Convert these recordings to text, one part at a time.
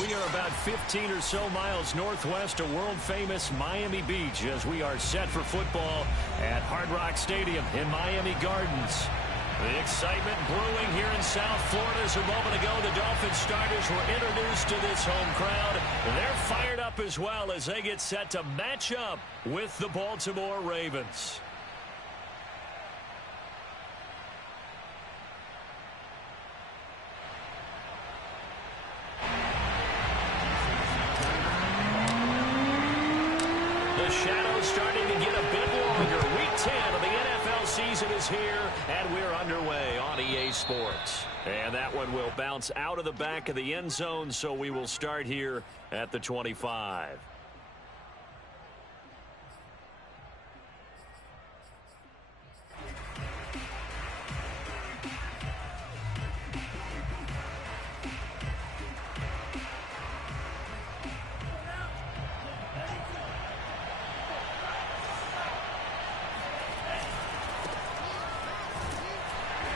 We are about 15 or so miles northwest of world-famous Miami Beach as we are set for football at Hard Rock Stadium in Miami Gardens. The excitement brewing here in South Florida. As a moment ago, the Dolphins starters were introduced to this home crowd. They're fired up as well as they get set to match up with the Baltimore Ravens. The shadow's starting to get a bit longer. Week 10 of the NFL season is here, and we're underway on EA Sports. And that one will bounce out of the back of the end zone, so we will start here at the 25.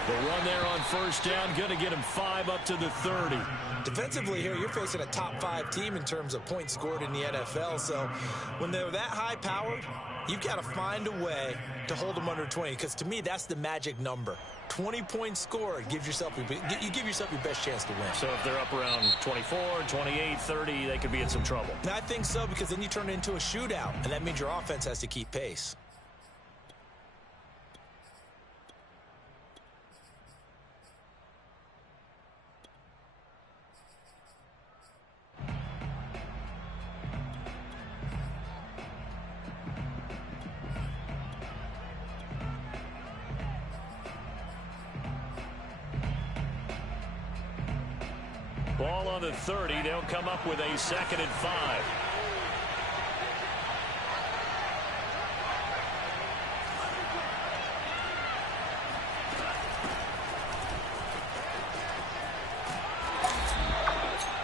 The run there on first down, going to get him 5 up to the 30. Defensively here, you're facing a top 5 team in terms of points scored in the NFL. So when they're that high-powered, you've got to find a way to hold them under 20. Because to me, that's the magic number. 20 points scored, you give yourself your best chance to win. So if they're up around 24, 28, 30, they could be in some trouble. And I think so, because then you turn it into a shootout, and that means your offense has to keep pace. Ball on the 30. They'll come up with a 2nd and 5.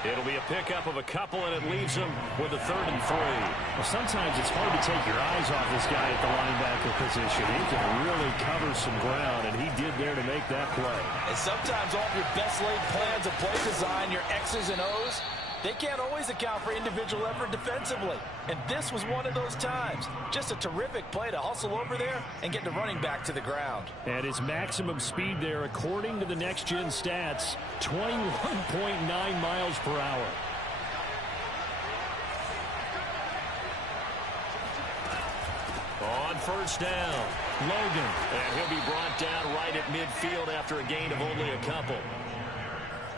It'll be a pickup of a couple, and it leaves them with a 3rd and 3. Well, sometimes it's hard to take your eyes off this guy at the linebacker position. He can really cover some ground, and he did there to make that play. And sometimes all of your best laid plans of play design, your X's and O's, they can't always account for individual effort defensively. And this was one of those times. Just a terrific play to hustle over there and get the running back to the ground. And his maximum speed there, according to the next-gen stats, 21.9 miles per hour. On first down, Logan. And he'll be brought down right at midfield after a gain of only a couple.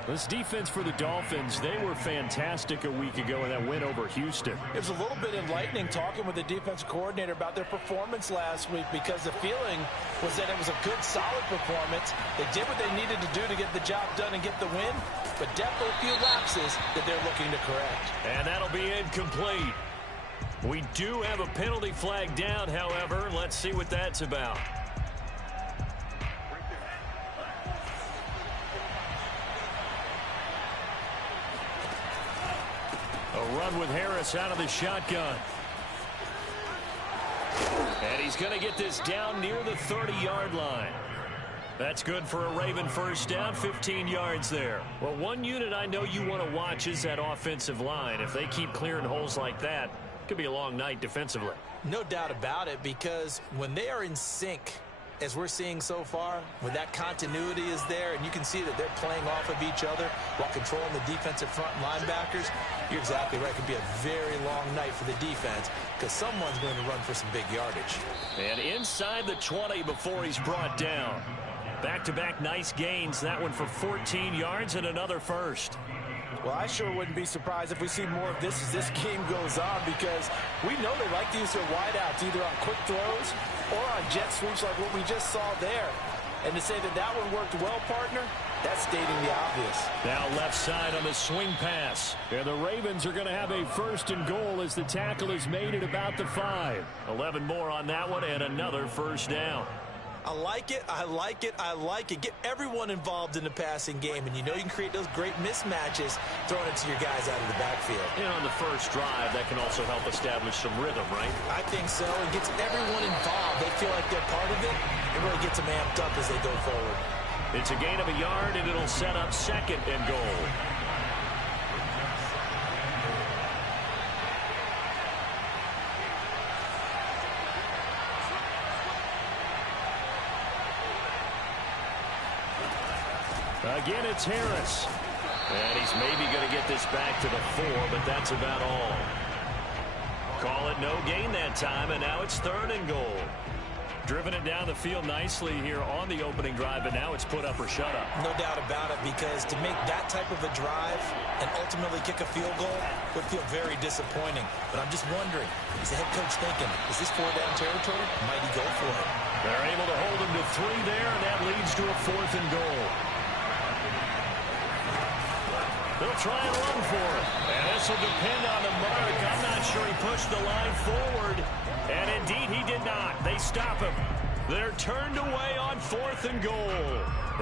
This defense for the Dolphins, they were fantastic a week ago in that win over Houston. It was a little bit enlightening talking with the defensive coordinator about their performance last week, because the feeling was that it was a good, solid performance. They did what they needed to do to get the job done and get the win, but definitely a few lapses that they're looking to correct. And that'll be incomplete. We do have a penalty flag down, however. Let's see what that's about. A run with Harris out of the shotgun. And he's going to get this down near the 30-yard line. That's good for a Raven first down, 15 yards there. Well, one unit I know you want to watch is that offensive line. If they keep clearing holes like that, it could be a long night defensively. No doubt about it, because when they are in sync, as we're seeing so far, when that continuity is there and you can see that they're playing off of each other while controlling the defensive front linebackers, you're exactly right. It could be a very long night for the defense because someone's going to run for some big yardage. And inside the 20 before he's brought down. Back-to-back nice gains. That one for 14 yards and another first. Well, I sure wouldn't be surprised if we see more of this as this game goes on, because we know they like to use their wideouts either on quick throws or on jet sweeps like what we just saw there. And to say that that one worked well, partner, that's stating the obvious. Now left side on the swing pass. And the Ravens are going to have a 1st and goal as the tackle is made at about the 5. 11 more on that one and another first down. I like it, I like it, I like it. Get everyone involved in the passing game, and you know you can create those great mismatches throwing it to your guys out of the backfield. And on the first drive, that can also help establish some rhythm, right? I think so. It gets everyone involved. They feel like they're part of it. It really gets them amped up as they go forward. It's a gain of a yard, and it'll set up 2nd and goal. Again, it's Harris. And he's maybe going to get this back to the 4, but that's about all. Call it no gain that time, and now it's 3rd and goal. Driven it down the field nicely here on the opening drive, but now it's put up or shut up. No doubt about it, because to make that type of a drive and ultimately kick a field goal would feel very disappointing. But I'm just wondering, is the head coach thinking, is this 4-down territory? Might he go for it? They're able to hold him to 3 there, and that leads to a 4th and goal. They'll try and run for it. And this will depend on the mark. I'm not sure he pushed the line forward. And indeed, he did not. They stop him. They're turned away on 4th and goal.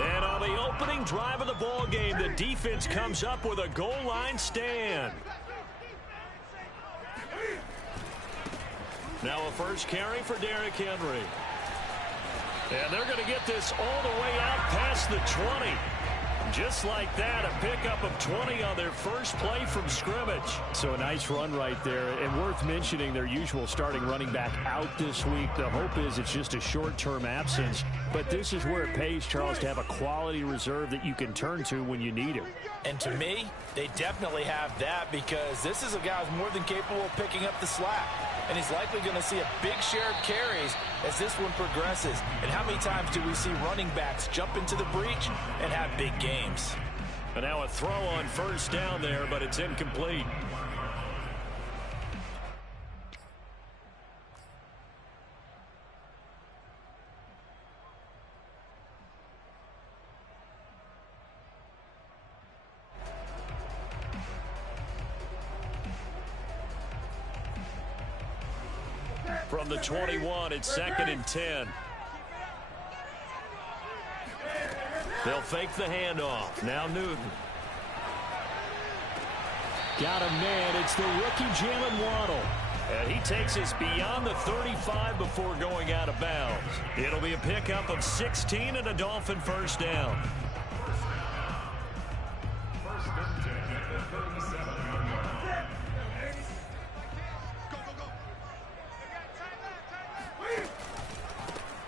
And on the opening drive of the ball game, the defense comes up with a goal line stand. Now a first carry for Derrick Henry. And they're going to get this all the way out past the 20. Just like that, a pickup of 20 on their first play from scrimmage. So a nice run right there, and worth mentioning their usual starting running back out this week. The hope is it's just a short-term absence, but this is where it pays, Charles, to have a quality reserve that you can turn to when you need him. And to me, they definitely have that, because this is a guy who's more than capable of picking up the slack. And he's likely going to see a big share of carries as this one progresses. And how many times do we see running backs jump into the breach and have big games? And now a throw on first down there, but it's incomplete. From the 21, it's 2nd and 10. They'll fake the handoff. Now Newton. Got a man. It's the rookie Jalen Waddle. And he takes us beyond the 35 before going out of bounds. It'll be a pickup of 16 and a Dolphin first down.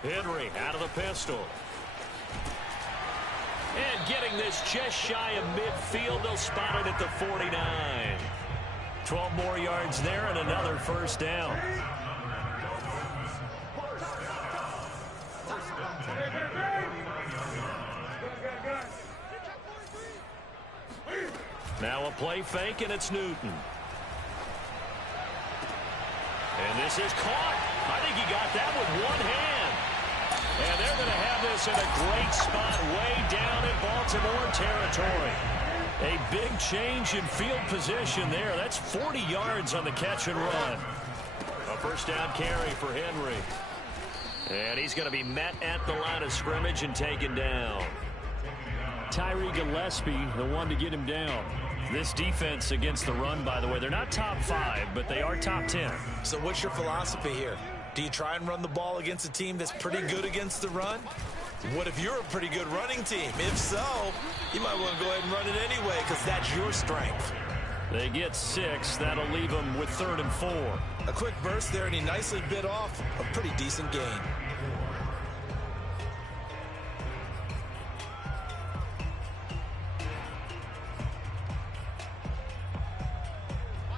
Henry out of the pistol. And getting this just shy of midfield, they'll spot it at the 49. 12 more yards there and another first down. Now a play fake, and it's Newton. And this is caught. I think he got that with one hand. And they're going to have this in a great spot way down in Baltimore territory. A big change in field position there. That's 40 yards on the catch and run. A first down carry for Henry. And he's going to be met at the line of scrimmage and taken down. Tyree Gillespie, the one to get him down. This defense against the run, by the way, they're not top 5, but they are top 10. So what's your philosophy here? Do you try and run the ball against a team that's pretty good against the run? What if you're a pretty good running team? If so, you might want to go ahead and run it anyway, because that's your strength. They get 6. That'll leave them with 3rd and 4. A quick burst there, and he nicely bit off a pretty decent gain.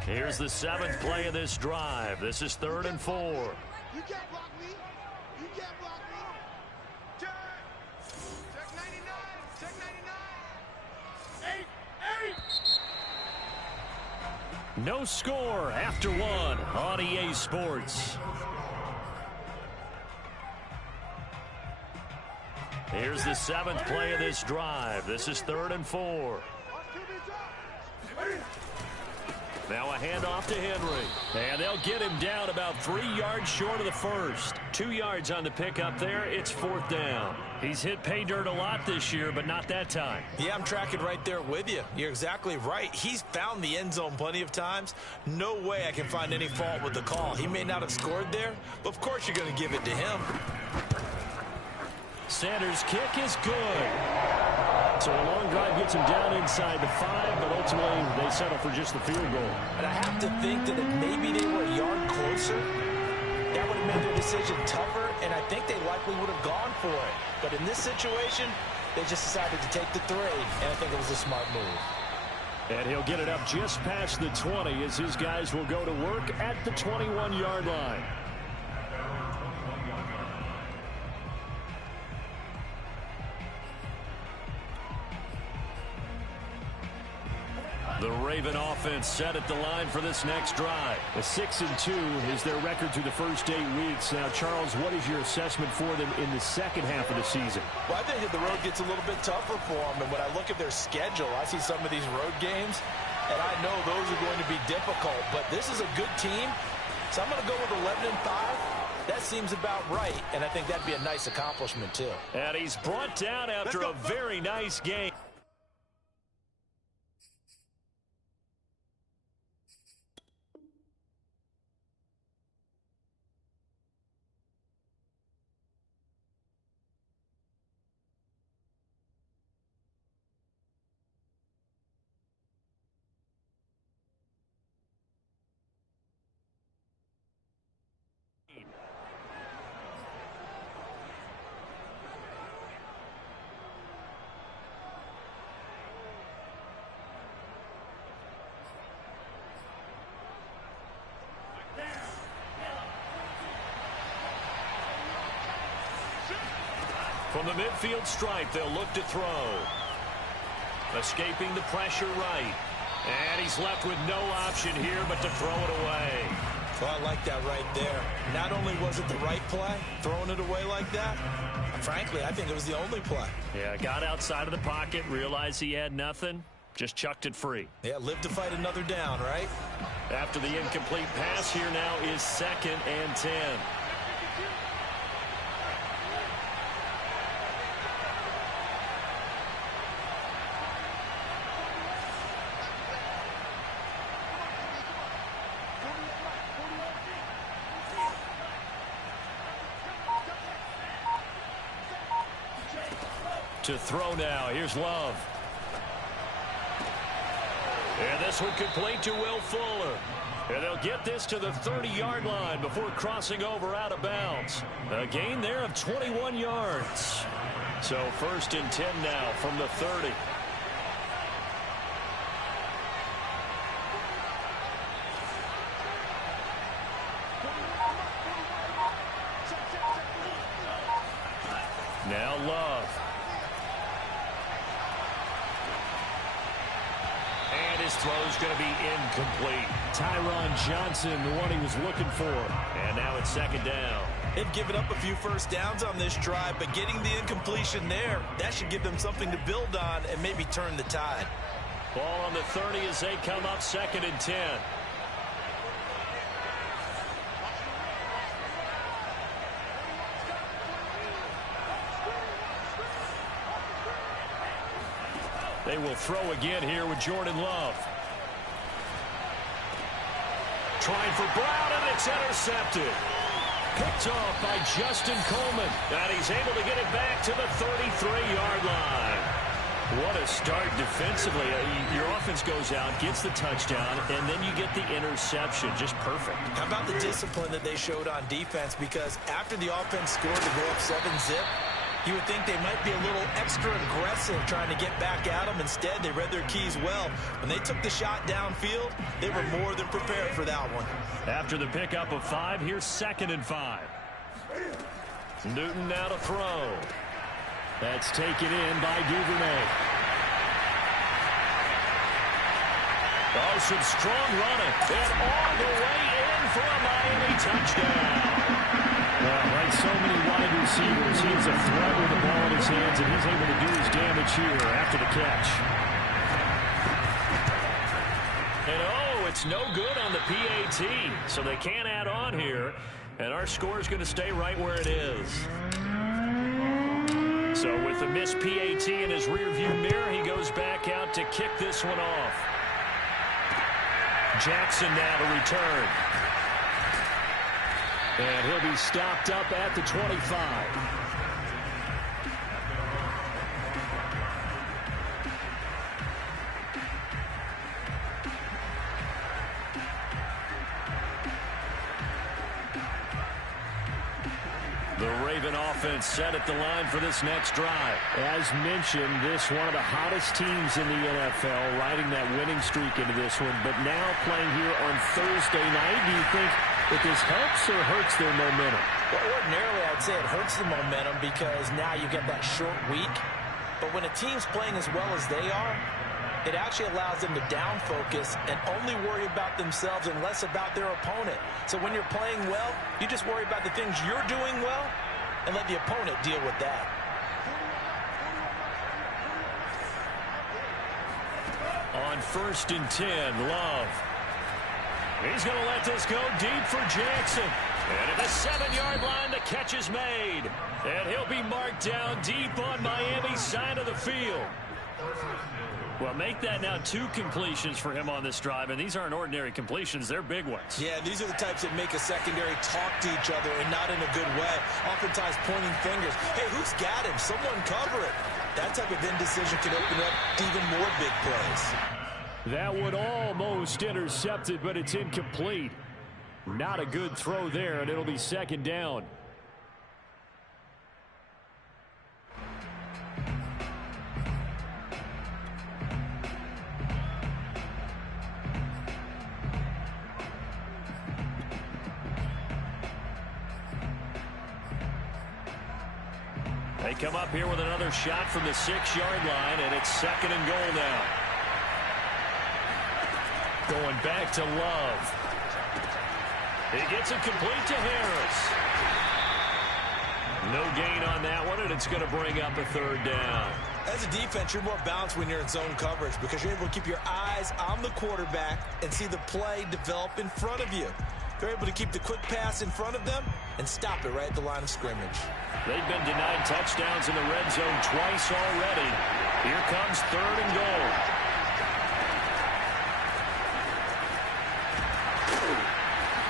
Here's the 7th play of this drive. This is 3rd and 4. You can't block me. You can't block me. Turn. Check 99. Check 99. 8. No score after 1 on EA Sports. Here's the 7th play of this drive. This is 3rd and 4. Now a handoff to Henry. And they'll get him down about 3 yards short of the first. 2 yards on the pickup there. It's 4th down. He's hit pay dirt a lot this year, but not that time. Yeah, I'm tracking right there with you. You're exactly right. He's found the end zone plenty of times. No way I can find any fault with the call. He may not have scored there, but of course you're going to give it to him. Sanders' kick is good. So a long drive gets him down inside the 5, but ultimately they settle for just the field goal. And I have to think that if maybe they were a yard closer, that would have made their decision tougher, and I think they likely would have gone for it. But in this situation, They just decided to take the 3, and I think it was a smart move. And he'll get it up just past the 20 as his guys will go to work at the 21-yard line. The Raven offense set at the line for this next drive. A 6-2 is their record through the first 8 weeks. Now, Charles, what is your assessment for them in the second half of the season? Well, I think that the road gets a little bit tougher for them. And when I look at their schedule, I see some of these road games, and I know those are going to be difficult. But this is a good team, so I'm going to go with 11-5. That seems about right, and I think that'd be a nice accomplishment, too. And he's brought down after a very nice game. From the midfield stripe, they'll look to throw. Escaping the pressure right. And he's left with no option here but to throw it away. Well, I like that right there. Not only was it the right play, throwing it away like that, frankly, I think it was the only play. Yeah, got outside of the pocket, realized he had nothing, just chucked it free. Yeah, live to fight another down, right? After the incomplete pass, here now is 2nd and 10. To throw now. Here's Love. And this one complete to Will Fuller. And they'll get this to the 30-yard line before crossing over out of bounds. A gain there of 21 yards. So 1st and 10 now from the 30. Now Love. And his throw's going to be incomplete. Tyron Johnson, the one he was looking for. And now it's 2nd down. They've given up a few first downs on this drive, but getting the incompletion there, that should give them something to build on and maybe turn the tide. Ball on the 30 as they come up 2nd and 10. They will throw again here with Jordan Love. Trying for Brown, and it's intercepted. Picked off by Justin Coleman. And he's able to get it back to the 33-yard line. What a start defensively. Your offense goes out, gets the touchdown, and then you get the interception. Just perfect. How about the discipline that they showed on defense? Because after the offense scored to go up 7-zip, you would think they might be a little extra aggressive trying to get back at them. Instead, they read their keys well. When they took the shot downfield, they were more than prepared for that one. After the pickup of 5, here's 2nd and 5. Newton now to throw. That's taken in by Duvernay. Oh, some strong running. And all the way in for a Miami touchdown. Well, like so many wide receivers, he's a threat with the ball in his hands, and he's able to do his damage here after the catch. And oh, it's no good on the PAT, so they can't add on here, and our score is going to stay right where it is. So with the missed PAT in his rearview mirror, he goes back out to kick this one off. Jackson now to return. And he'll be stopped up at the 25. The Raven offense set at the line for this next drive. As mentioned, this one of the hottest teams in the NFL, riding that winning streak into this one, but now playing here on Thursday night. Do you think that this helps or hurts their momentum? Well, ordinarily, I'd say it hurts the momentum because now you get that short week. But when a team's playing as well as they are, it actually allows them to down focus and only worry about themselves and less about their opponent. So when you're playing well, you just worry about the things you're doing well and let the opponent deal with that. On 1st and 10, Love. He's going to let this go deep for Jackson. And at the 7-yard line, the catch is made. And he'll be marked down deep on Miami's side of the field. Well, make that now 2 completions for him on this drive, and these aren't ordinary completions. They're big ones. Yeah, these are the types that make a secondary talk to each other and not in a good way. Oftentimes pointing fingers. Hey, who's got him? Someone cover it. That type of indecision can open up to even more big plays. That one almost intercepted, but it's incomplete. Not a good throw there, and it'll be 2nd down. They come up here with another shot from the 6-yard line, and it's 2nd and goal now. Going back to Love. He gets it complete to Harris. No gain on that one, and it's going to bring up a 3rd down. As a defense, you're more balanced when you're in zone coverage because you're able to keep your eyes on the quarterback and see the play develop in front of you. They're able to keep the quick pass in front of them and stop it right at the line of scrimmage. They've been denied touchdowns in the red zone twice already. Here comes 3rd and goal.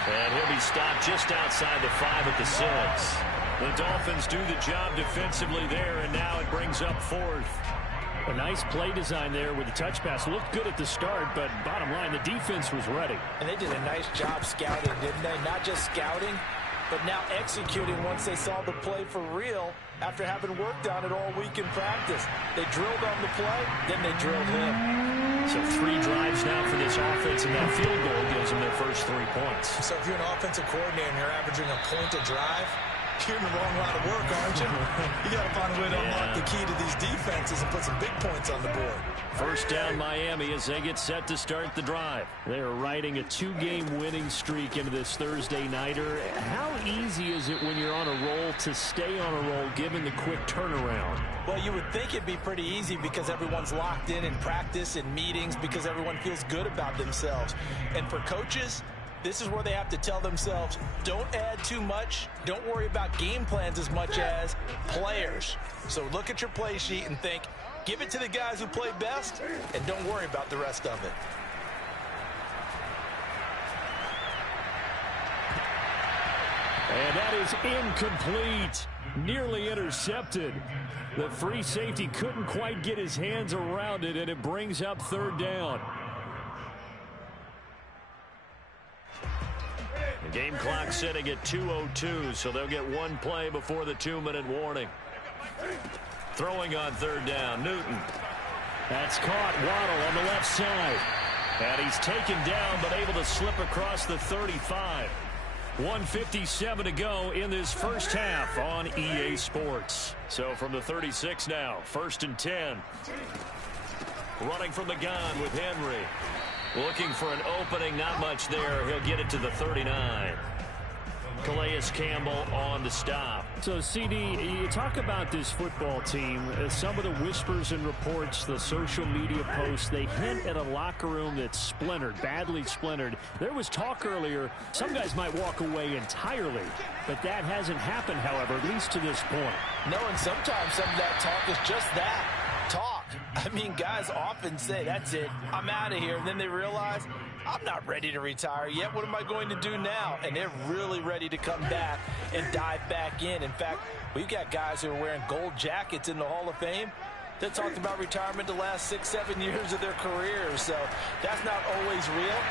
And he'll be stopped just outside the 5 at the 6. The Dolphins do the job defensively there, and now it brings up 4th. A nice play design there with the touch pass. Looked good at the start, but bottom line, the defense was ready. And they did a nice job scouting, didn't they? Not just scouting, but now executing once they saw the play for real after having worked on it all week in practice. They drilled on the play, then they drilled him. So 3 drives now for this offense, and that field goal gives them their first 3 points. So if you're an offensive coordinator and you're averaging a point a drive, you're in the wrong line of work, aren't you? You got to find a way to unlock the key to these defenses and put some big points on the board. 1st down Miami as they get set to start the drive. They are riding a 2-game winning streak into this Thursday nighter. How easy is it when you're on a roll to stay on a roll given the quick turnaround? Well, you would think it'd be pretty easy because everyone's locked in practice and meetings because everyone feels good about themselves. And for coaches, this is where they have to tell themselves, don't add too much. Don't worry about game plans as much as players. So look at your play sheet and think, give it to the guys who play best, and don't worry about the rest of it. And that is incomplete. Nearly intercepted. The free safety couldn't quite get his hands around it, and it brings up 3rd down. The game clock sitting at 2:02, so they'll get 1 play before the 2-minute warning. Throwing on 3rd down, Newton. That's caught. Waddle on the left side. And he's taken down, but able to slip across the 35. 1:57 to go in this first half on EA Sports. So from the 36 now, 1st and 10. Running from the gun with Henry. Looking for an opening, not much there. He'll get it to the 39. Calais Campbell on the stop. So, CD, you talk about this football team. Some of the whispers and reports, the social media posts, they hint at a locker room that's splintered, badly splintered. There was talk earlier, some guys might walk away entirely. But that hasn't happened, however, at least to this point. No, and sometimes some of that talk is just that, talk. I mean, guys often say, that's it, I'm out of here. And then they realize, I'm not ready to retire yet. What am I going to do now? And they're really ready to come back and dive back in. In fact, we've got guys who are wearing gold jackets in the Hall of Fame that talked about retirement the last 6-7 years of their careers. So that's not always real.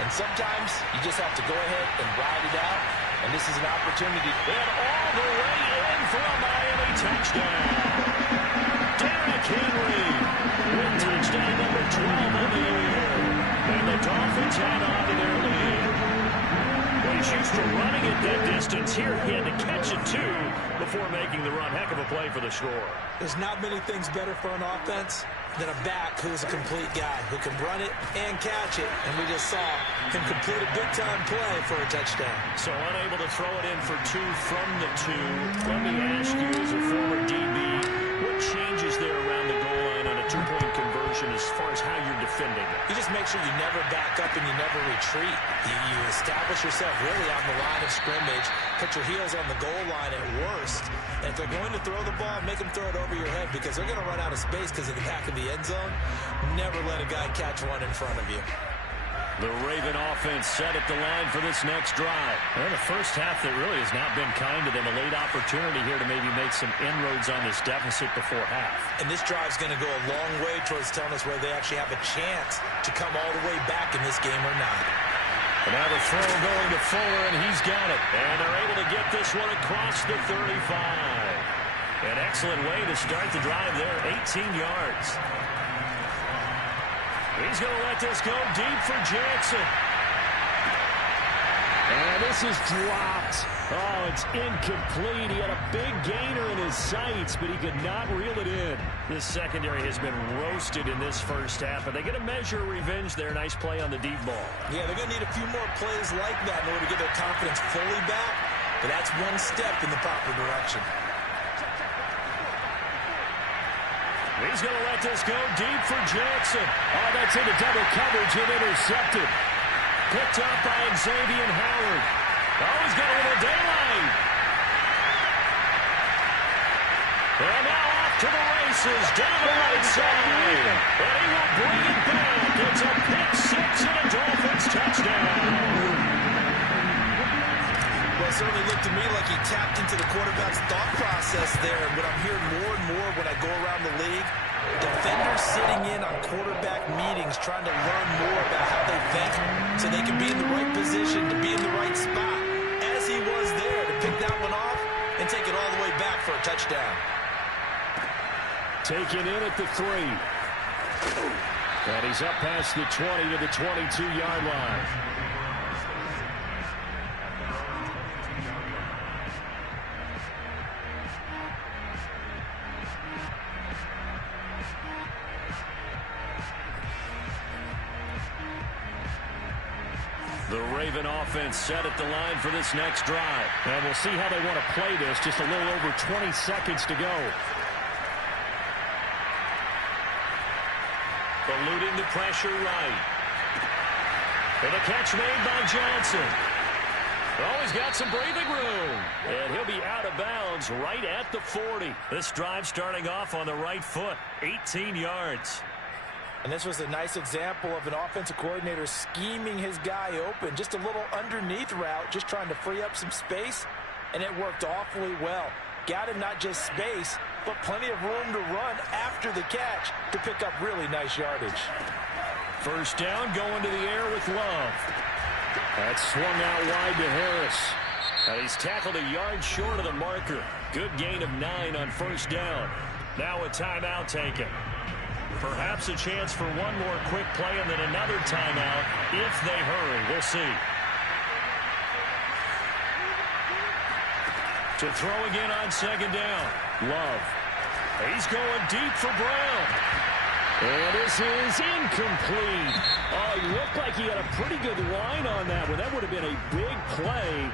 And sometimes you just have to go ahead and ride it out And this is an opportunity. And all the way in for a Miami touchdown. Derrick Henry with touchdown number 12 on the year. And the Dolphins hang on to their lead. Well, he's used to running it that distance. Here he had to catch it, too, before making the run. Heck of a play for the score. There's not many things better for an offense than a back who's a complete guy, who can run it and catch it. And we just saw him complete a big-time play for a touchdown. So unable to throw it in for 2 from the 2. Let me ask you, as a former DB, what changes there around the goal line on a 2-point conversion as far as how you're defending it? You just make sure you never back up and you never retreat. You establish yourself really on the line of scrimmage, put your heels on the goal line at worst. And if they're going to throw the ball, make them throw it over your head because they're going to run out of space because of the back of the end zone. Never let a guy catch one in front of you. The Raven offense set at the line for this next drive. Well, the first half that really has not been kind to them. A late opportunity here to maybe make some inroads on this deficit before half. And this drive's going to go a long way towards telling us whether they actually have a chance to come all the way back in this game or not. And now the throw going to Fuller, and he's got it. And they're able to get this one across the 35. An excellent way to start the drive there, 18 yards. He's going to let this go deep for Jackson. And this is dropped. Oh, it's incomplete. He had a big gainer in his sights, but he could not reel it in. This secondary has been roasted in this first half, but they get a measure of revenge there. Nice play on the deep ball. Yeah, they're going to need a few more plays like that in order to get their confidence fully back, but that's one step in the proper direction. He's going to let this go deep for Jackson. Oh, that's into double coverage and intercepted. Picked up by Xavier Howard. Oh, he's got a little daylight. And now off to the races, down the right side. And he will bring it back. It's a pick six and a Dolphins touchdown. Well, it certainly looked to me like he tapped into the quarterback's thought process there. And what I'm hearing more and more when I go around the league, defenders sitting in on quarterback meetings trying to learn more about how they think so they can be in the right position to be in the right spot, as he was there to pick that one off and take it all the way back for a touchdown. Taken in at the 3. And he's up past the 20 to the 22-yard line. The Raven offense set at the line for this next drive. And we'll see how they want to play this. Just a little over 20 seconds to go. Eluding the pressure right. And a catch made by Johnson. Oh, he's got some breathing room. And he'll be out of bounds right at the 40. This drive starting off on the right foot. 18 yards. And this was a nice example of an offensive coordinator scheming his guy open. Just a little underneath route, just trying to free up some space. And it worked awfully well. Got him not just space, but plenty of room to run after the catch to pick up really nice yardage. First down, going to the air with Love. That swung out wide to Harris. And he's tackled a yard short of the marker. Good gain of 9 on first down. Now a timeout taken. Perhaps a chance for one more quick play and then another timeout if they hurry. We'll see. To throw again on second down. Love. He's going deep for Brown. And this is incomplete. Oh, he looked like he had a pretty good line on that one. That would have been a big play,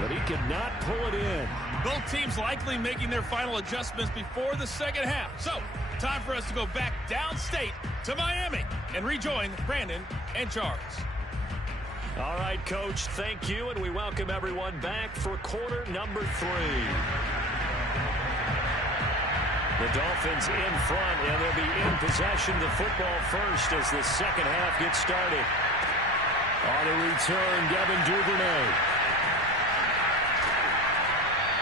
but he could not pull it in. Both teams likely making their final adjustments before the second half. So, time for us to go back downstate to Miami and rejoin Brandon and Charles. All right, Coach, thank you, and we welcome everyone back for quarter number 3. The Dolphins in front, and they'll be in possession of the football first as the second half gets started. On the return, Devin Duvernay.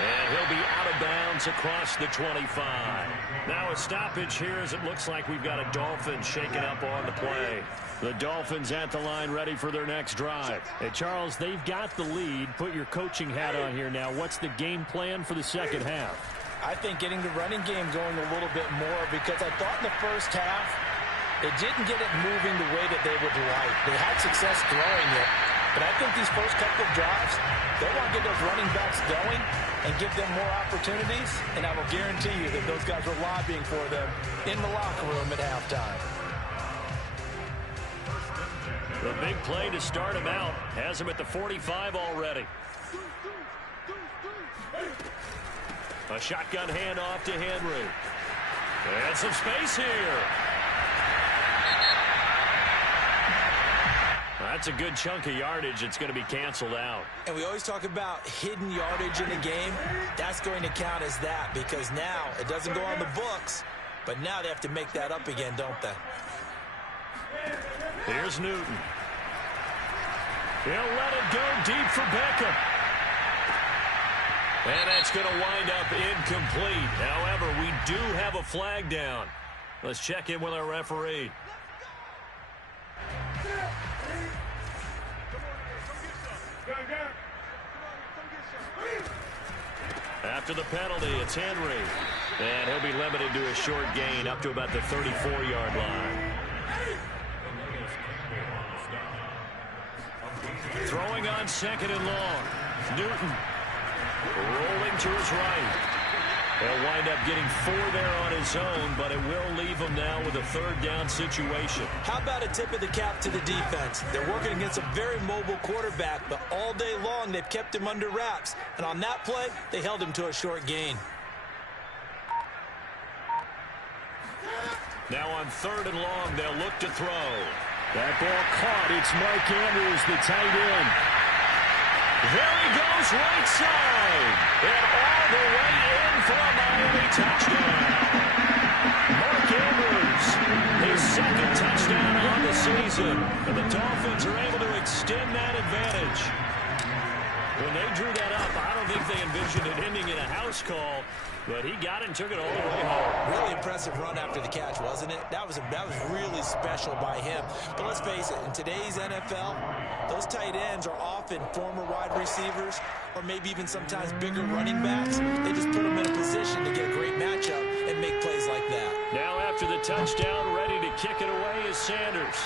And he'll be out of bounds across the 25. Now a stoppage here as it looks like we've got a Dolphin shaking up on the play. The Dolphins at the line ready for their next drive. Hey, Charles, they've got the lead. Put your coaching hat on here now. What's the game plan for the second half? I think getting the running game going a little bit more, because I thought in the first half it didn't get it moving the way that they would like. They had success throwing it, but I think these first couple of drives, they want to get those running backs going and give them more opportunities, and I will guarantee you that those guys were lobbying for them in the locker room at halftime. The big play to start him out has him at the 45 already. A shotgun handoff to Henry. And some space here. That's a good chunk of yardage. It's going to be canceled out. And we always talk about hidden yardage in the game. That's going to count as that, because now it doesn't go on the books, but now they have to make that up again, don't they? Here's Newton. He'll let it go deep for Beckham. And that's going to wind up incomplete. However, we do have a flag down. Let's check in with our referee. After the penalty, it's Henry. And he'll be limited to a short gain up to about the 34-yard line. Throwing on second and long. Newton rolling to his right. He'll wind up getting 4 there on his own, but it will leave him now with a third down situation. How about a tip of the cap to the defense? They're working against a very mobile quarterback, but all day long they've kept him under wraps. And on that play, they held him to a short gain. Now on third and long, they'll look to throw. That ball caught. It's Mark Andrews, the tight end. There he goes, right side. And all the way in for a Miami touchdown. Mark Andrews, his second touchdown on the season. And the Dolphins are able to extend that advantage. When they drew that up, I don't think they envisioned it ending in a house call, but he got it and took it all the way home. Really impressive run after the catch, wasn't it? That was really special by him. But let's face it, in today's NFL, those tight ends are often former wide receivers or maybe even sometimes bigger running backs. They just put them in a position to get a great matchup and make plays like that. Now after the touchdown, ready to kick it away is Sanders.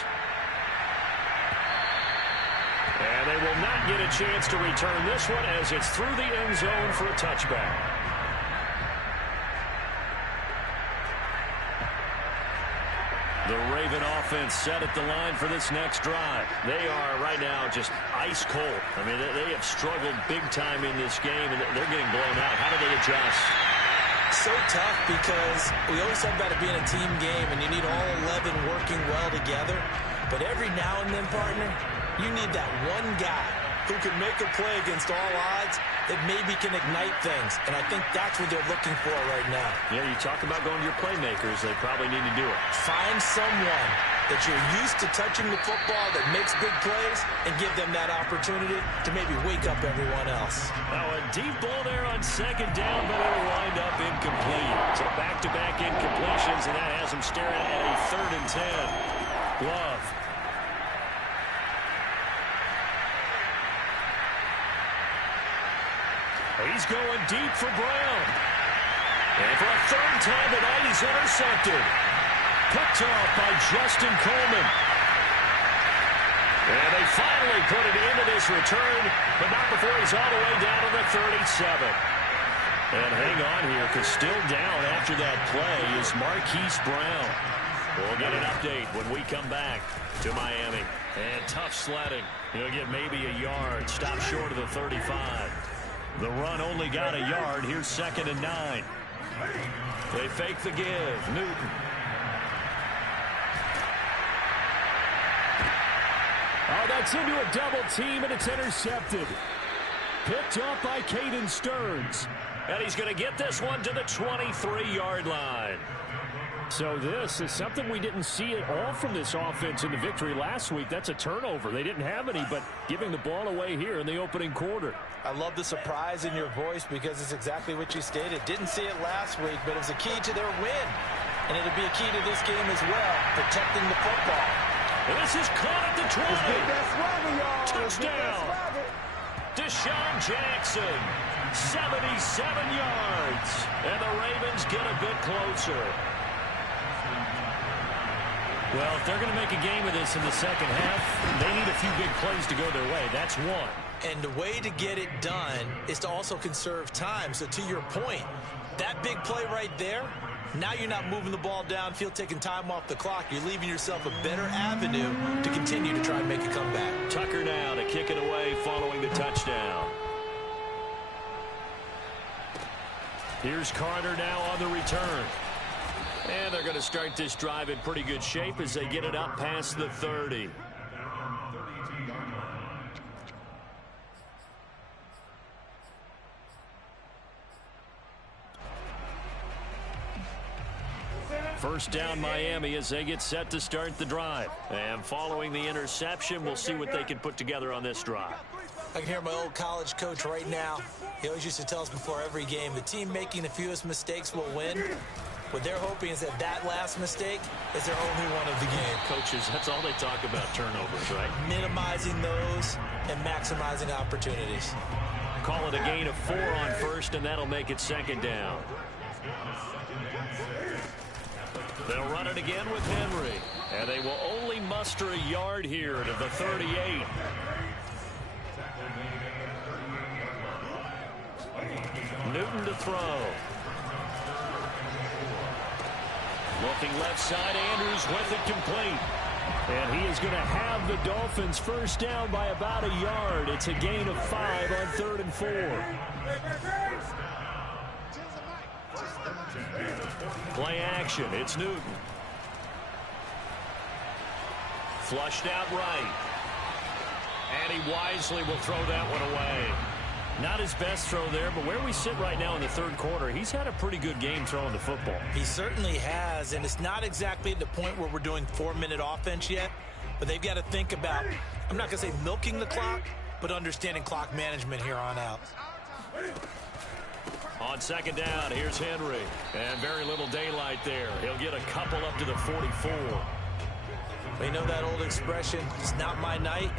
And they will not get a chance to return this one as it's through the end zone for a touchback. The Raven offense set at the line for this next drive. They are right now just ice cold. I mean, they have struggled big time in this game, and they're getting blown out. How do they adjust? So tough, because we always talk about it being a team game, and you need all 11 working well together. But every now and then, partner, you need that one guy who can make a play against all odds that maybe can ignite things. And I think that's what they're looking for right now. Yeah, you talk about going to your playmakers. They probably need to do it. Find someone that you're used to touching the football that makes big plays and give them that opportunity to maybe wake up everyone else. Now a deep ball there on second down, but it'll wind up incomplete. So back-to-back incompletions, and that has them staring at a 3rd and 10. Love. He's going deep for Brown. And for a 3rd time tonight, he's intercepted. Picked off by Justin Coleman. And they finally put it into this return, but not before he's all the way down to the 37. And hang on here, because still down after that play is Marquise Brown. We'll get an update when we come back to Miami. And tough sledding. He'll get maybe a yard. Stop short of the 35. The run only got a yard. Here's 2nd and 9. They fake the give. Newton. Oh, that's into a double team, and it's intercepted. Picked up by Caden Stearns. And he's going to get this one to the 23-yard line. So this is something we didn't see at all from this offense in the victory last week. That's a turnover. They didn't have any, but giving the ball away here in the opening quarter. I love the surprise in your voice because it's exactly what you stated. Didn't see it last week, but it was a key to their win. And it'll be a key to this game as well, protecting the football. And this is caught at the 20. Touchdown. Deshaun Jackson, 77 yards. And the Ravens get a bit closer. Well, if they're going to make a game of this in the second half, they need a few big plays to go their way. That's one. And the way to get it done is to also conserve time. So to your point, that big play right there, now you're not moving the ball downfield, taking time off the clock. You're leaving yourself a better avenue to continue to try and make a comeback. Tucker now to kick it away following the touchdown. Here's Carter now on the return. And they're going to start this drive in pretty good shape as they get it up past the 30. First down Miami as they get set to start the drive. And following the interception, we'll see what they can put together on this drive. I can hear my old college coach right now. He always used to tell us before every game, the team making the fewest mistakes will win. What they're hoping is that that last mistake is their only one of the game. Coaches, that's all they talk about, turnovers, right? Minimizing those and maximizing opportunities. Call it a gain of 4 on first, and that'll make it second down. They'll run it again with Henry. And they will only muster a yard here to the 38. Newton to throw. Looking left side, Andrews with it complete. And he is going to have the Dolphins first down by about a yard. It's a gain of 5 on 3rd and 4. Play action. It's Newton. Flushed out right. And he wisely will throw that one away. Not his best throw there, but where we sit right now in the third quarter, he's had a pretty good game throwing the football. He certainly has, and it's not exactly at the point where we're doing 4-minute offense yet, but they've got to think about, I'm not going to say milking the clock, but understanding clock management here on out. On second down, here's Henry. And very little daylight there. He'll get a couple up to the 44. You know that old expression, it's not my night?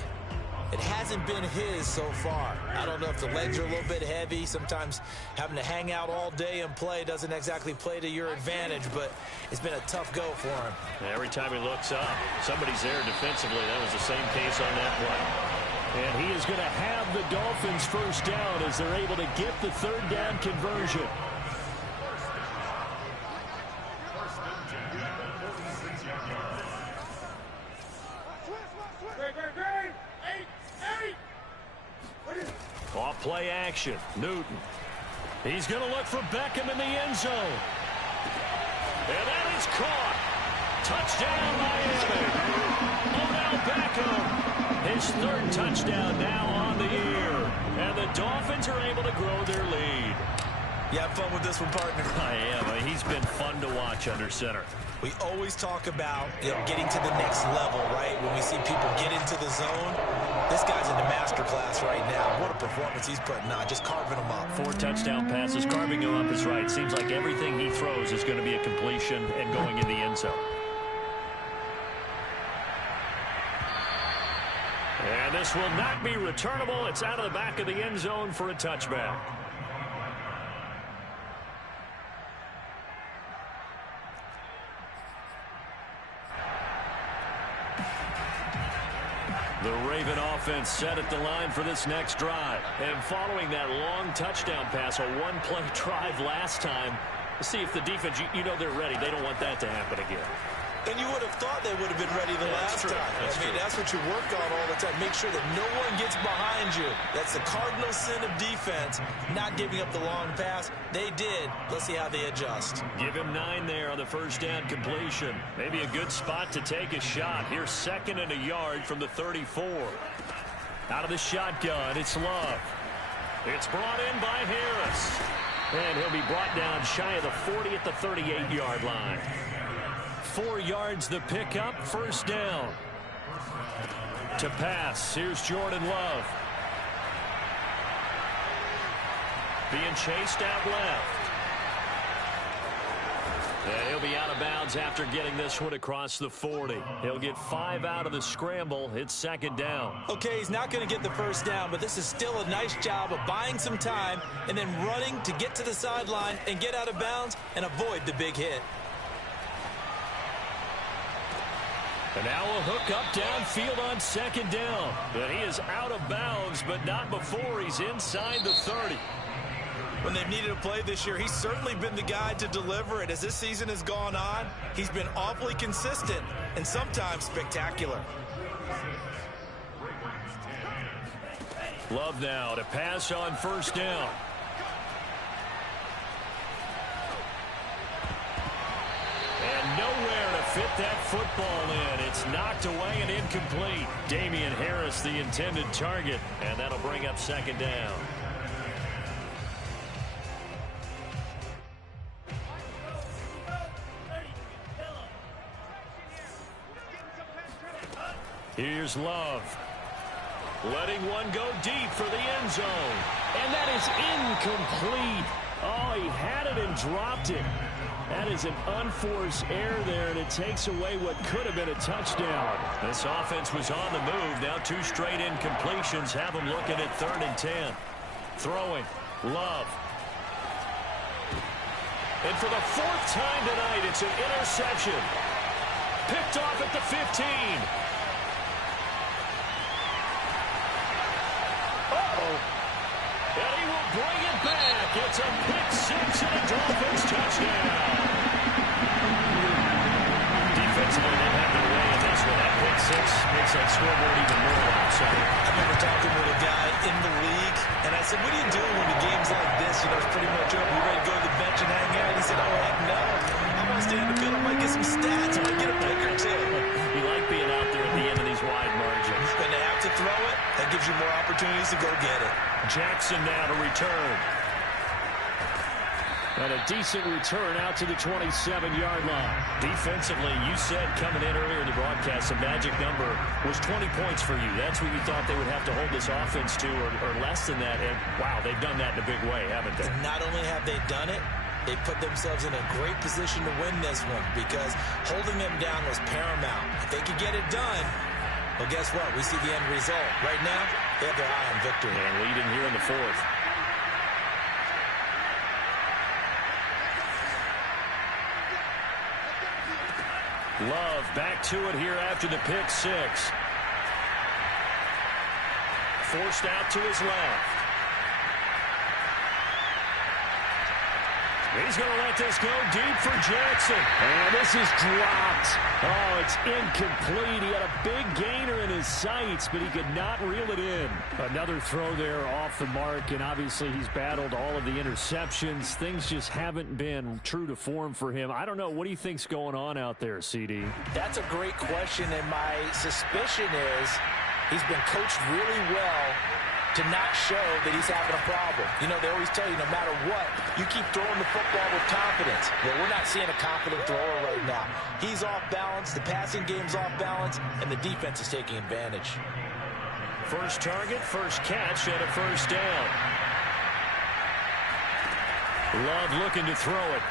It hasn't been his so far. I don't know if the legs are a little bit heavy. Sometimes having to hang out all day and play doesn't exactly play to your advantage, but it's been a tough go for him. Every time he looks up, somebody's there defensively. That was the same case on that play. And he is going to have the Dolphins first down as they're able to get the third down conversion. Off play action, Newton. He's going to look for Beckham in the end zone. And that is caught. Touchdown, Miami. Odell Beckham. His third touchdown now on the year. And the Dolphins are able to grow their lead. You have fun with this one, partner? I am. I mean, he's been fun to watch under center. We always talk about getting to the next level, right? When we see people get into the zone, this guy's in the master class right now. What a performance he's putting on, just carving them up. 4 touchdown passes, carving him up is right. Seems like everything he throws is going to be a completion and going in the end zone. And this will not be returnable. It's out of the back of the end zone for a touchback. The Raven offense set at the line for this next drive. And following that long touchdown pass, a one-play drive last time, let's see if the defense, you know they're ready. They don't want that to happen again. And you would have thought they would have been ready the last time. That's what you work on all the time. Make sure that no one gets behind you. That's the cardinal sin of defense, not giving up the long pass. They did. Let's see how they adjust. Give him 9 there on the first down completion. Maybe a good spot to take a shot. Here's 2nd and a yard from the 34. Out of the shotgun, it's Love. It's brought in by Harris. And he'll be brought down shy of the 40 at the 38-yard line. 4 yards the pickup, first down. To pass, here's Jordan Love. Being chased out left. And he'll be out of bounds after getting this one across the 40. He'll get 5 out of the scramble. It's second down. Okay, he's not going to get the first down, but this is still a nice job of buying some time and then running to get to the sideline and get out of bounds and avoid the big hit. And now a hook up downfield on second down. But he is out of bounds, but not before he's inside the 30. When they've needed a play this year, he's certainly been the guy to deliver it. As this season has gone on, he's been awfully consistent and sometimes spectacular. Love now to pass on first down. And nowhere to fit that football in. It's knocked away and incomplete. Damian Harris, the intended target, and that'll bring up second down. Here's Love. Letting one go deep for the end zone. And that is incomplete. Oh, he had it and dropped it. That is an unforced error there, and it takes away what could have been a touchdown. This offense was on the move. Now 2 straight incompletions have them looking at 3rd and 10. Throwing. Love. And for the 4th time tonight, it's an interception. Picked off at the 15. And he will bring it back. It's a pick 6 and a Dolphins touchdown. Defensively, they have their way in this one. That pick 6 makes that scoreboard even more exciting. I remember talking with a guy in the league, and I said, what do you do when the game's like this? You know, it's pretty much over. You ready to go to the bench and hang out? He said, oh, heck no. I'm going to stay in the field. I might get some stats. I might get a pick or 2. You like being out there at the end of these wide margins. And to have to throw it, that gives you more opportunities to go get it. Jackson now to return. And a decent return out to the 27-yard line. Defensively, you said coming in earlier in the broadcast, the magic number was 20 points for you. That's what you thought they would have to hold this offense to, or less than that. And, wow, they've done that in a big way, haven't they? And not only have they done it, they put themselves in a great position to win this one because holding them down was paramount. If they could get it done, well, guess what? We see the end result. Right now, they have their eye on victory. And leading here in the 4th. Love back to it here after the pick 6. Forced out to his left. He's going to let this go deep for Jackson. And this is dropped. Oh, it's incomplete. He had a big gainer in his sights, but he could not reel it in. Another throw there off the mark, and obviously he's battled all of the interceptions. Things just haven't been true to form for him. I don't know. What do you think's going on out there, CD? That's a great question, and my suspicion is he's been coached really well to not show that he's having a problem. You know, they always tell you no matter what, you keep throwing the football with confidence. Well, we're not seeing a confident thrower right now. He's off balance, the passing game's off balance, and the defense is taking advantage. First target, first catch, and a first down. Love looking to throw it.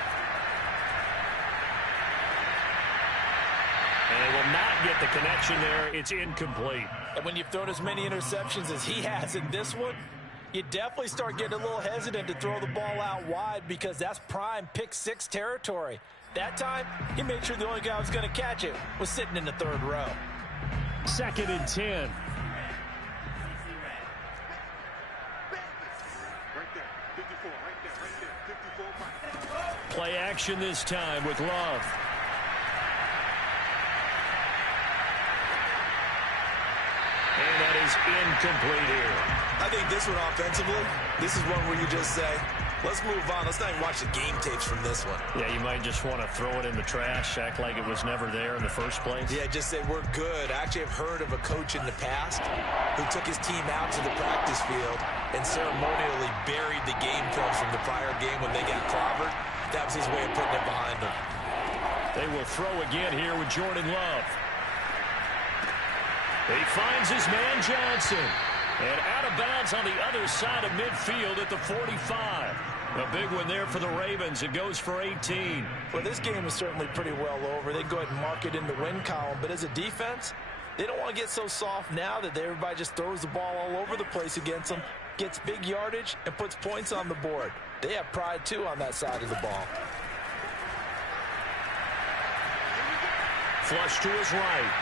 And they will not get the connection there. It's incomplete. And when you've thrown as many interceptions as he has in this one, you definitely start getting a little hesitant to throw the ball out wide because that's prime pick 6 territory. That time, he made sure the only guy who was going to catch it was sitting in the 3rd row. 2nd and 10. Right there. 54. Right there. 54. Play action this time with Love. And that is incomplete here. I think this one offensively, this is one where you just say, let's move on. Let's not even watch the game tapes from this one. Yeah, you might just want to throw it in the trash, act like it was never there in the first place. Yeah, just say we're good. I actually have heard of a coach in the past who took his team out to the practice field and ceremonially buried the game films from the prior game when they got clobbered. That was his way of putting it behind them. They will throw again here with Jordan Love. He finds his man Johnson. And out of bounds on the other side of midfield at the 45. A big one there for the Ravens. It goes for 18. Well, this game is certainly pretty well over. They go ahead and mark it in the win column. But as a defense, they don't want to get so soft now that everybody just throws the ball all over the place against them, gets big yardage, and puts points on the board. They have pride, too, on that side of the ball. Flush to his right.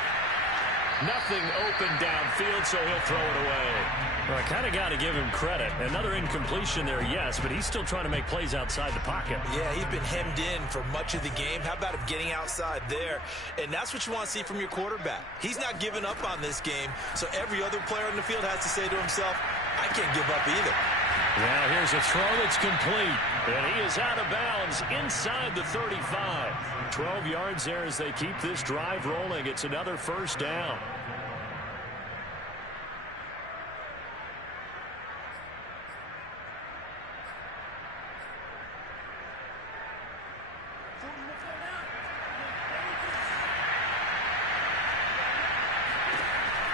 Nothing open downfield, so he'll throw it away. Well, I kind of got to give him credit. Another incompletion there, yes, but he's still trying to make plays outside the pocket. Yeah, he's been hemmed in for much of the game. How about him getting outside there? And that's what you want to see from your quarterback. He's not giving up on this game, so every other player in the field has to say to himself, I can't give up either. Now here's a throw that's complete, and he is out of bounds inside the 35. 12 yards there as they keep this drive rolling. It's another first down.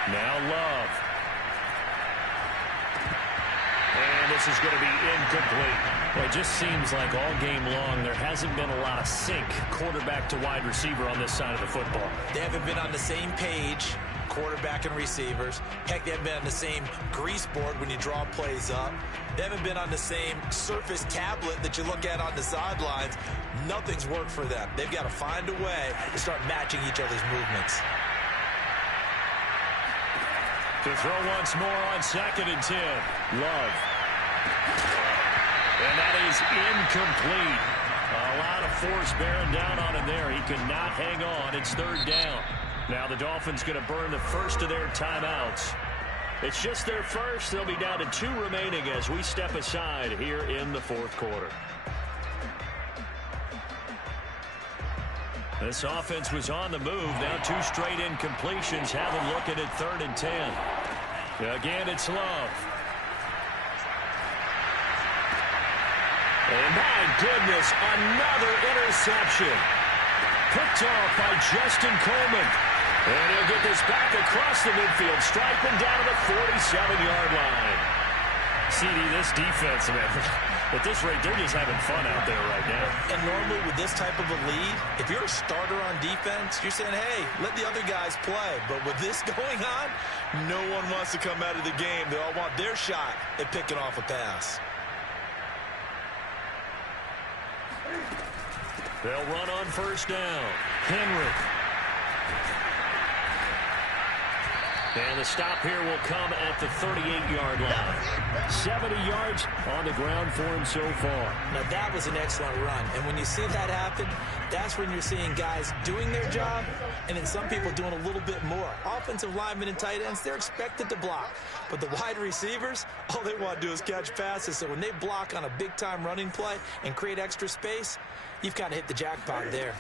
Now Love. And this is going to be incomplete. Well, it just seems like all game long there hasn't been a lot of sync quarterback to wide receiver on this side of the football. They haven't been on the same page, quarterback and receivers. Heck, they haven't been on the same grease board when you draw plays up. They haven't been on the same surface tablet that you look at on the sidelines. Nothing's worked for them. They've got to find a way to start matching each other's movements. To throw once more on 2nd and 10. Love. And that is incomplete. A lot of force bearing down on him there. He could not hang on. It's 3rd down. Now the Dolphins going to burn the first of their timeouts. It's just their first. They'll be down to 2 remaining as we step aside here in the 4th quarter. This offense was on the move. Now 2 straight incompletions have them looking at 3rd and 10. Again, it's Love. And my goodness, another interception. Picked off by Justin Coleman. And he'll get this back across the midfield, striping down to the 47-yard line. CD, this defense, man, at this rate, they're just having fun out there right now. And normally with this type of a lead, if you're a starter on defense, you're saying, hey, let the other guys play. But with this going on, no one wants to come out of the game. They all want their shot at picking off a pass. They'll run on 1st down. Henry. And the stop here will come at the 38-yard line. 70 yards on the ground for him so far. Now, that was an excellent run. And when you see that happen, that's when you're seeing guys doing their job and then some people doing a little bit more. Offensive linemen and tight ends, they're expected to block. But the wide receivers, all they want to do is catch passes. So when they block on a big-time running play and create extra space, you've kind of hit the jackpot there.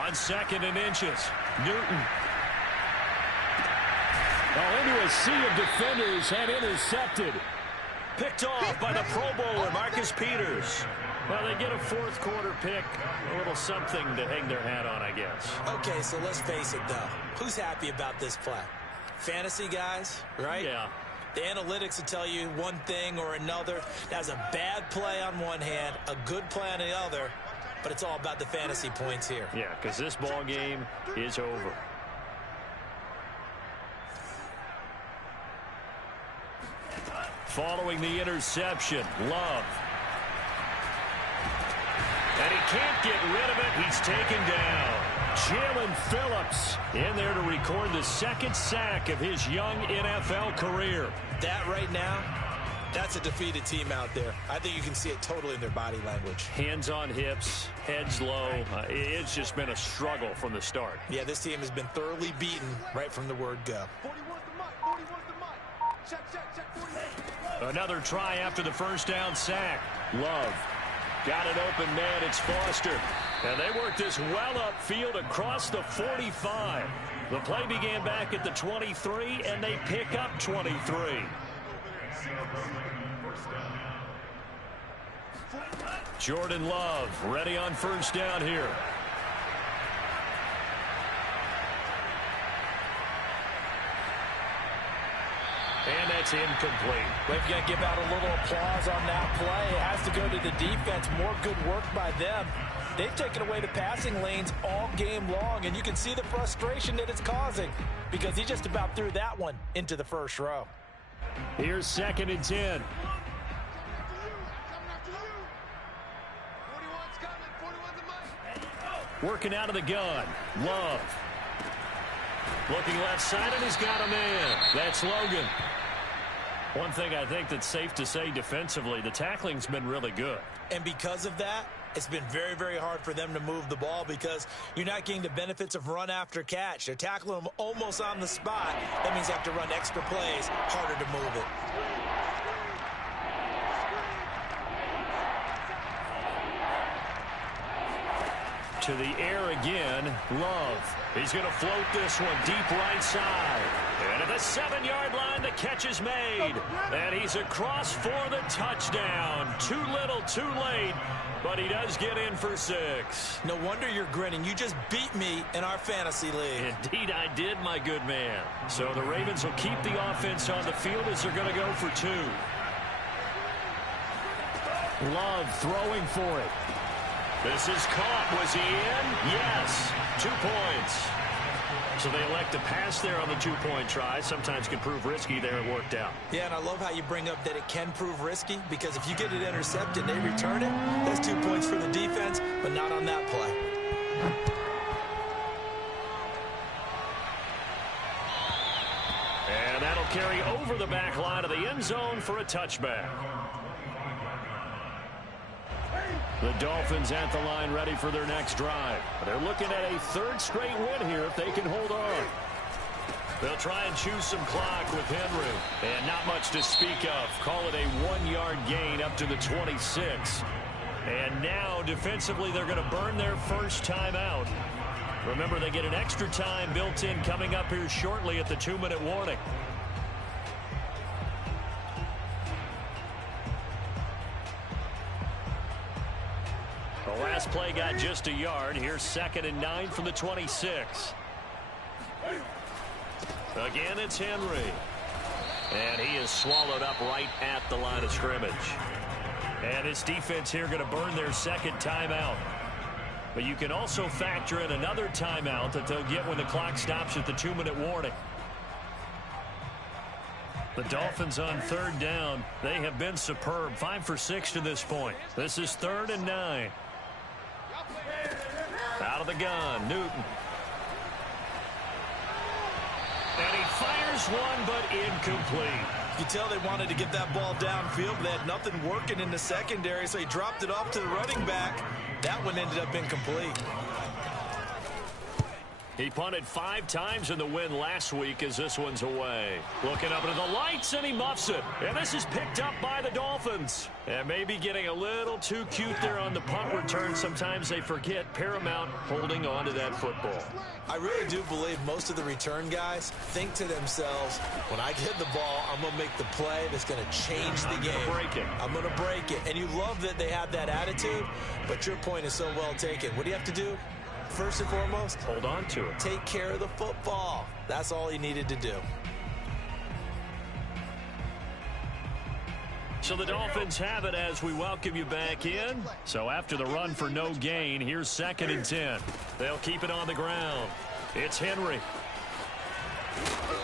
On 2nd and inches, Newton. Into a sea of defenders and intercepted. Picked off by the Pro Bowler, Marcus Peters. Well, they get a 4th quarter pick. A little something to hang their hat on, I guess. Okay, so let's face it, though. Who's happy about this play? Fantasy guys, right? Yeah. The analytics will tell you one thing or another. That's a bad play on one hand, a good play on the other, but it's all about the fantasy points here. Yeah, because this ball game is over. Following the interception, Love. And he can't get rid of it. He's taken down. Jalen Phillips in there to record the 2nd sack of his young NFL career. That right now, that's a defeated team out there. I think you can see it totally in their body language. Hands on hips, heads low. It's just been a struggle from the start. Yeah, this team has been thoroughly beaten right from the word go. 40 wants the mic. 40 wants the mic. Check, check, check. 40. Another try after the 1st down sack. Love. Got an open man. It's Foster. And they work this well upfield across the 45. The play began back at the 23, and they pick up 23. Jordan Love ready on 1st down here. And that's incomplete. But if you're going to give out a little applause on that play, it has to go to the defense. More good work by them. They've taken away the passing lanes all game long, and you can see the frustration that it's causing because he just about threw that one into the first row. Here's 2nd and 10. Working out of the gun. Love. Looking left side, and he's got a man. That's Logan. One thing I think that's safe to say defensively, the tackling's been really good. And because of that, it's been very, very hard for them to move the ball because you're not getting the benefits of run after catch. They're tackling them almost on the spot. That means they have to run extra plays, harder to move it. To the air again, Love. He's going to float this one deep right side. And at the 7-yard line, the catch is made. And he's across for the touchdown. Too little, too late. But he does get in for 6. No wonder you're grinning. You just beat me in our fantasy league. Indeed, I did, my good man. So the Ravens will keep the offense on the field as they're going to go for 2. Love throwing for it. This is caught. Was he in? Yes. 2 points. So they elect to pass there on the 2-point try. Sometimes can prove risky. There it worked out. Yeah, and I love how you bring up that it can prove risky because if you get it intercepted and they return it, that's 2 points for the defense, but not on that play. And that'll carry over the back line of the end zone for a touchback. The Dolphins at the line ready for their next drive. They're looking at a 3rd straight win here if they can hold on. They'll try and choose some clock with Henry. And not much to speak of. Call it a 1-yard gain up to the 26. And now defensively they're going to burn their first timeout. Remember, they get an extra time built in coming up here shortly at the 2-minute warning. The last play got just a yard. Here's 2nd and 9 from the 26. Again, it's Henry. And he is swallowed up right at the line of scrimmage. And his defense here going to burn their 2nd timeout. But you can also factor in another timeout that they'll get when the clock stops at the 2-minute warning. The Dolphins on 3rd down. They have been superb. 5 for 6 to this point. This is 3rd and 9. Out of the gun, Newton. And he fires one, but incomplete. You tell they wanted to get that ball downfield, but they had nothing working in the secondary, so he dropped it off to the running back. That one ended up incomplete. He punted 5 times in the win last week as this one's away. Looking up into the lights, and he muffs it. And this is picked up by the Dolphins. And maybe getting a little too cute there on the punt return. Sometimes they forget paramount holding on to that football. I really do believe most of the return guys think to themselves, when I get the ball, I'm going to make the play that's going to change the game. I'm going to break it. And you love that they have that attitude, but your point is so well taken. What do you have to do? First and foremost, hold on to it. Take care of the football. That's all he needed to do. So the Dolphins have it as we welcome you back in. So after the run for no gain, here's 2nd and 10. They'll keep it on the ground. It's Henry.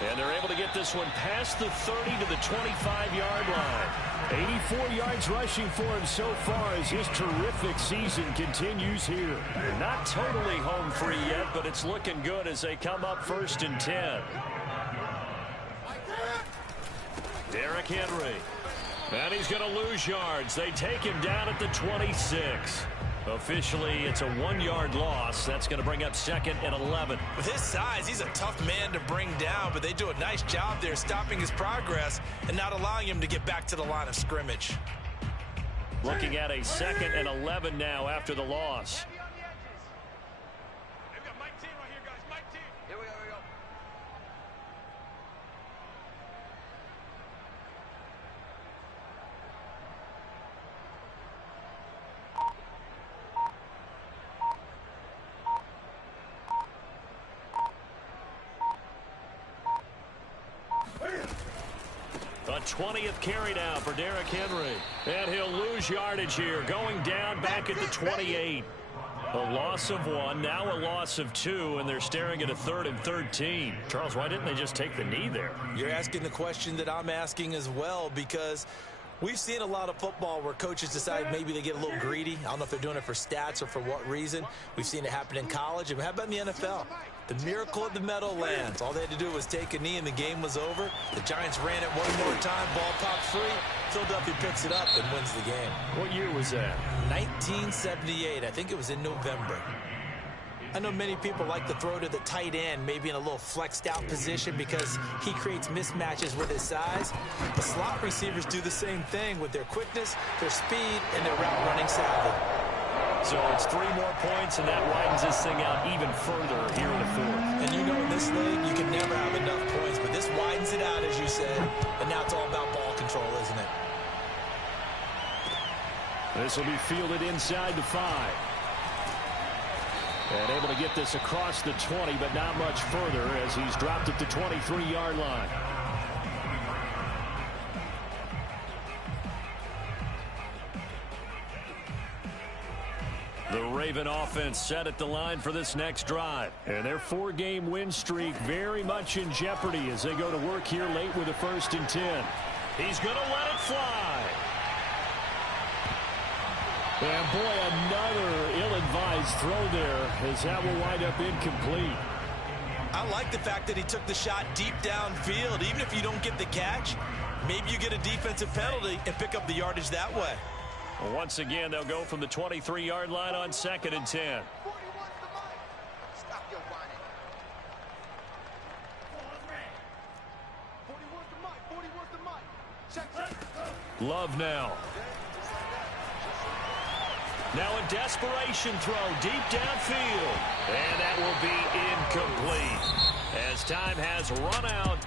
And they're able to get this one past the 30 to the 25-yard line. 84 yards rushing for him so far as his terrific season continues here. Not totally home free yet, but it's looking good as they come up 1st and 10. Derrick Henry. And he's going to lose yards. They take him down at the 26. Officially, it's a 1-yard loss. That's going to bring up 2nd and 11. With his size, he's a tough man to bring down, but they do a nice job there stopping his progress and not allowing him to get back to the line of scrimmage. Looking at a 2nd and 11 now after the loss. A 20th carry now for Derrick Henry. And he'll lose yardage here, going down back at the 28. A loss of 1, now a loss of 2, and they're staring at a 3rd and 13. Charles, why didn't they just take the knee there? You're asking the question that I'm asking as well, because we've seen a lot of football where coaches decide maybe they get a little greedy. I don't know if they're doing it for stats or for what reason. We've seen it happen in college. And how about in the NFL? The miracle of the Meadowlands. All they had to do was take a knee and the game was over. The Giants ran it one more time. Ball popped free. Philadelphia picks it up and wins the game. What year was that? 1978. I think it was in November. I know many people like to throw to the tight end, maybe in a little flexed out position because he creates mismatches with his size. The slot receivers do the same thing with their quickness, their speed, and their route running savvy. So it's 3 more points, and that widens this thing out even further here in the 4th. And you know in this league, you can never have enough points, but this widens it out, as you said, and now it's all about ball control, isn't it? This will be fielded inside the 5. And able to get this across the 20, but not much further as he's dropped at the 23-yard line. The Raven offense set at the line for this next drive. And their 4-game win streak very much in jeopardy as they go to work here late with a 1st and 10. He's going to let it fly. And boy, another ill-advised throw there as that will wind up incomplete. I like the fact that he took the shot deep downfield. Even if you don't get the catch, maybe you get a defensive penalty and pick up the yardage that way. Well, once again, they'll go from the 23-yard line on 2nd and 10. Stop your whining. 41's the mic. 41's the mic. Check. Love now. Now a desperation throw deep downfield. And that will be incomplete as time has run out.